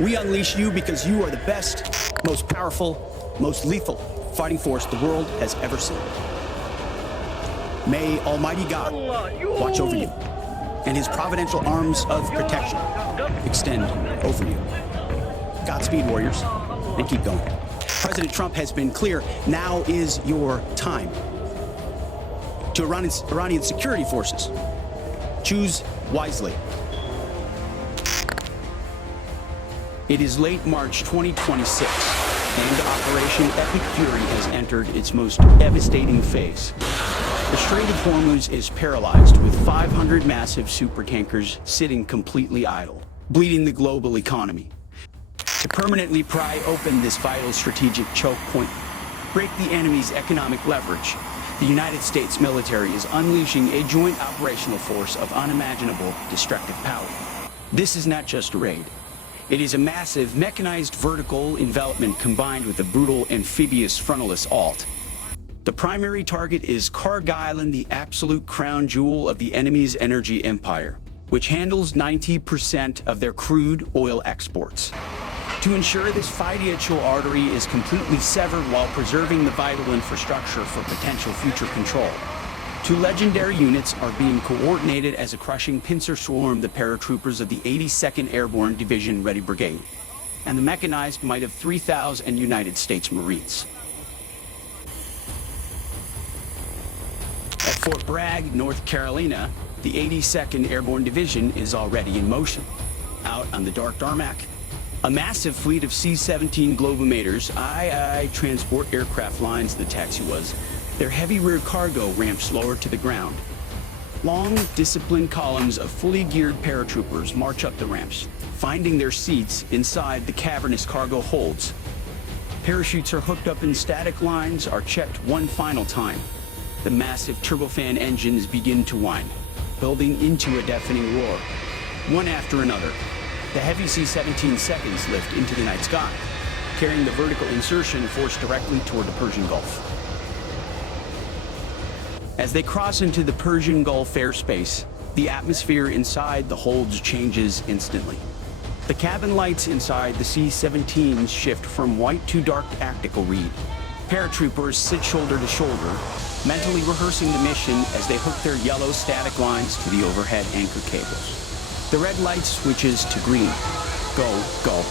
We unleash you because you are the best, most powerful, most lethal fighting force the world has ever seen. May Almighty God watch over you, and his providential arms of protection extend over you. Godspeed, warriors, and keep going. President Trump has been clear, now is your time. To Iranian security forces, choose wisely. It is late March 2026, and Operation Epic Fury has entered its most devastating phase. The Strait of Hormuz is paralyzed, with 500 massive supertankers sitting completely idle, bleeding the global economy. To permanently pry open this vital strategic choke point, break the enemy's economic leverage, the United States military is unleashing a joint operational force of unimaginable destructive power. This is not just a raid. It is a massive mechanized vertical envelopment combined with a brutal amphibious frontal assault. The primary target is Kharg Island, the absolute crown jewel of the enemy's energy empire, which handles 90% of their crude oil exports. To ensure this financial artery is completely severed while preserving the vital infrastructure for potential future control, two legendary units are being coordinated as a crushing pincer swarm the paratroopers of the 82nd Airborne Division Ready Brigade, and the mechanized might of 3,000 United States Marines. At Fort Bragg, North Carolina, the 82nd Airborne Division is already in motion. Out on the dark tarmac, a massive fleet of C-17 Globemaster II transport aircraft lines the taxi was, their heavy rear cargo ramps lower to the ground. Long, disciplined columns of fully geared paratroopers march up the ramps, finding their seats inside the cavernous cargo holds. Parachutes are hooked up in static lines, are checked one final time. The massive turbofan engines begin to whine, building into a deafening roar. One after another, the heavy C-17 seconds lift into the night sky, carrying the vertical insertion force directly toward the Persian Gulf. As they cross into the Persian Gulf airspace, the atmosphere inside the holds changes instantly. The cabin lights inside the C-17s shift from white to dark tactical read. Paratroopers sit shoulder to shoulder, mentally rehearsing the mission as they hook their yellow static lines to the overhead anchor cables. The red light switches to green. Go, go.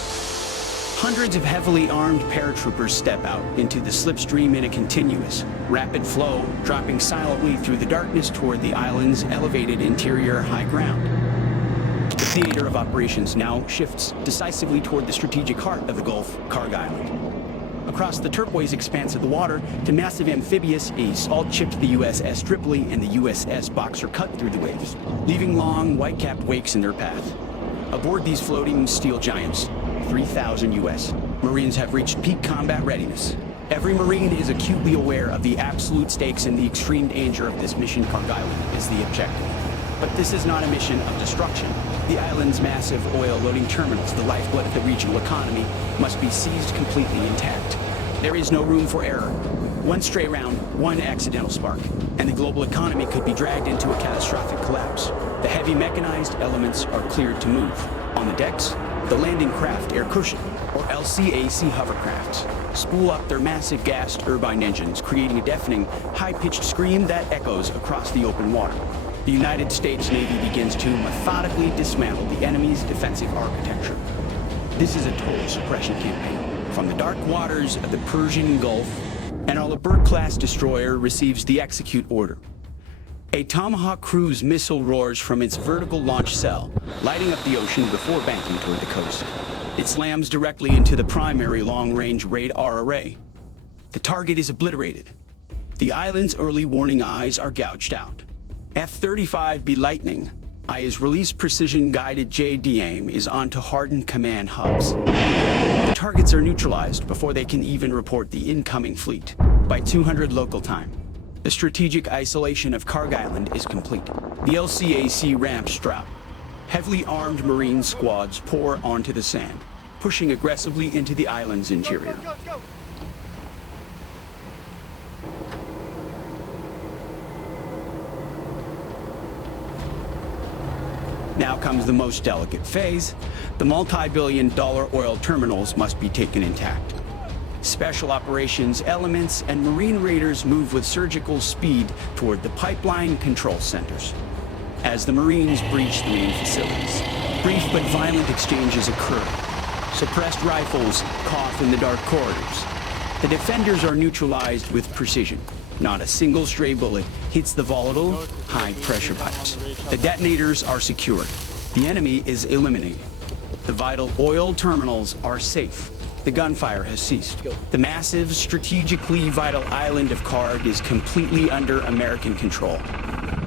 Hundreds of heavily armed paratroopers step out into the slipstream in a continuous, rapid flow, dropping silently through the darkness toward the island's elevated interior high ground. The theater of operations now shifts decisively toward the strategic heart of the Gulf, Kharg Island. Across the turquoise expanse of the water, to massive amphibious assault-chipped the USS Tripoli and the USS Boxer cut through the waves, leaving long, white-capped wakes in their path. Aboard these floating steel giants, 3,000 U.S. Marines have reached peak combat readiness. Every Marine is acutely aware of the absolute stakes and the extreme danger of this mission. Kharg Island is the objective. But this is not a mission of destruction. The island's massive oil-loading terminals, the lifeblood of the regional economy, must be seized completely intact. There is no room for error. One stray round, one accidental spark, and the global economy could be dragged into a catastrophic collapse. The heavy mechanized elements are cleared to move. On the decks, the landing craft air cushion, or LCAC hovercrafts, spool up their massive gas turbine engines, creating a deafening, high-pitched scream that echoes across the open water. The United States Navy begins to methodically dismantle the enemy's defensive architecture. This is a total suppression campaign. From the dark waters of the Persian Gulf, an Envelopment-class destroyer receives the execute order. A Tomahawk cruise missile roars from its vertical launch cell, lighting up the ocean before banking toward the coast. It slams directly into the primary long-range radar array. The target is obliterated. The island's early warning eyes are gouged out. F-35B Lightning IIs release precision-guided JD-AIM is onto hardened command hubs. The targets are neutralized before they can even report the incoming fleet. By 200 local time, the strategic isolation of Kharg Island is complete. The LCAC ramps drop. Heavily armed Marine squads pour onto the sand, pushing aggressively into the island's interior. Go. Now comes the most delicate phase. The multi-billion-dollar oil terminals must be taken intact. Special operations elements and Marine raiders move with surgical speed toward the pipeline control centers. As the Marines breach the main facilities, brief but violent exchanges occur. Suppressed rifles cough in the dark corridors. The defenders are neutralized with precision. Not a single stray bullet hits the volatile, high-pressure pipes. The detonators are secured. The enemy is eliminated. The vital oil terminals are safe. The gunfire has ceased. The massive, strategically vital island of Kharg is completely under American control.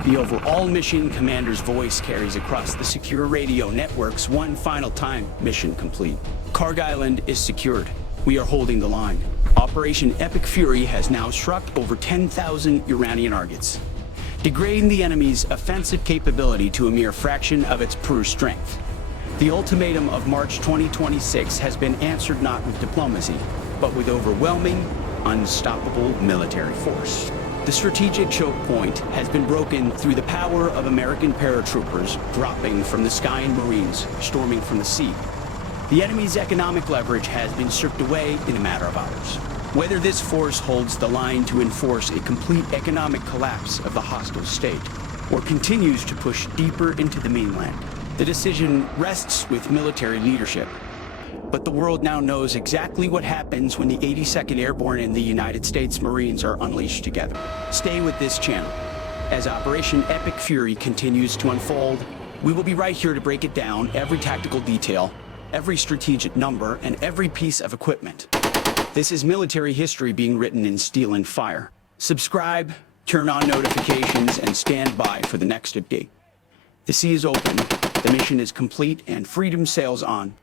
The overall mission commander's voice carries across the secure radio networks one final time. Mission complete. Kharg Island is secured. We are holding the line. Operation Epic Fury has now struck over 10,000 Iranian targets, degrading the enemy's offensive capability to a mere fraction of its pure strength. The ultimatum of March 2026 has been answered not with diplomacy, but with overwhelming, unstoppable military force. The strategic choke point has been broken through the power of American paratroopers dropping from the sky and Marines storming from the sea. The enemy's economic leverage has been stripped away in a matter of hours. Whether this force holds the line to enforce a complete economic collapse of the hostile state, or continues to push deeper into the mainland, the decision rests with military leadership. But the world now knows exactly what happens when the 82nd Airborne and the United States Marines are unleashed together. Stay with this channel. As Operation Epic Fury continues to unfold, we will be right here to break it down, every tactical detail, every strategic number, and every piece of equipment. This is military history being written in steel and fire. Subscribe, turn on notifications, and stand by for the next update. The sea is open, the mission is complete, and freedom sails on.